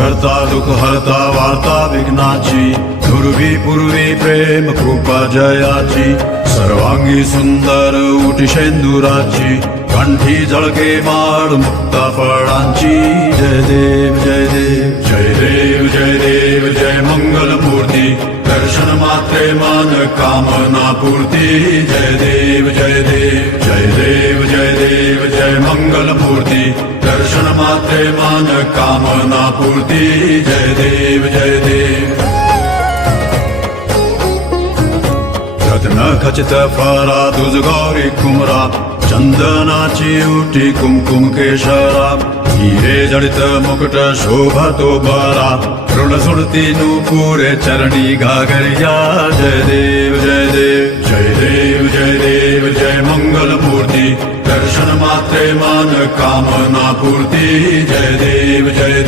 करता दुःख हरता वार्ता विघ्नाची, दुर्वी पूर्वी प्रेम कृपा जयाची, सर्वांगी सुंदर उटी शेंदुराची, कंठी झळके माळ मुक्ता फळांची. जय देव जय देव जय देव जय देव जय मंगल मूर्ती, दर्शन मात्रे मन कामना पूर्ती. जय देव जय देव जय देव जय देव जय मंगल मूर्ती, दर्शन मात्रे मन कामना पूर्ती. जय देव जय देव. रत्न खचित फरा तुझ गौरी कुमरा, चंदनाची उटी कुमकुम केशरा, हिरे जडित मुकुट शोभतो बरा, ऋण सुरती नूपुरे चरणी घागरिया. जय देव जय देव जय देव जय देव जय मंगल मूर्ती, दर्शन मात्रे मन कामना पूर्ती. जय देव जय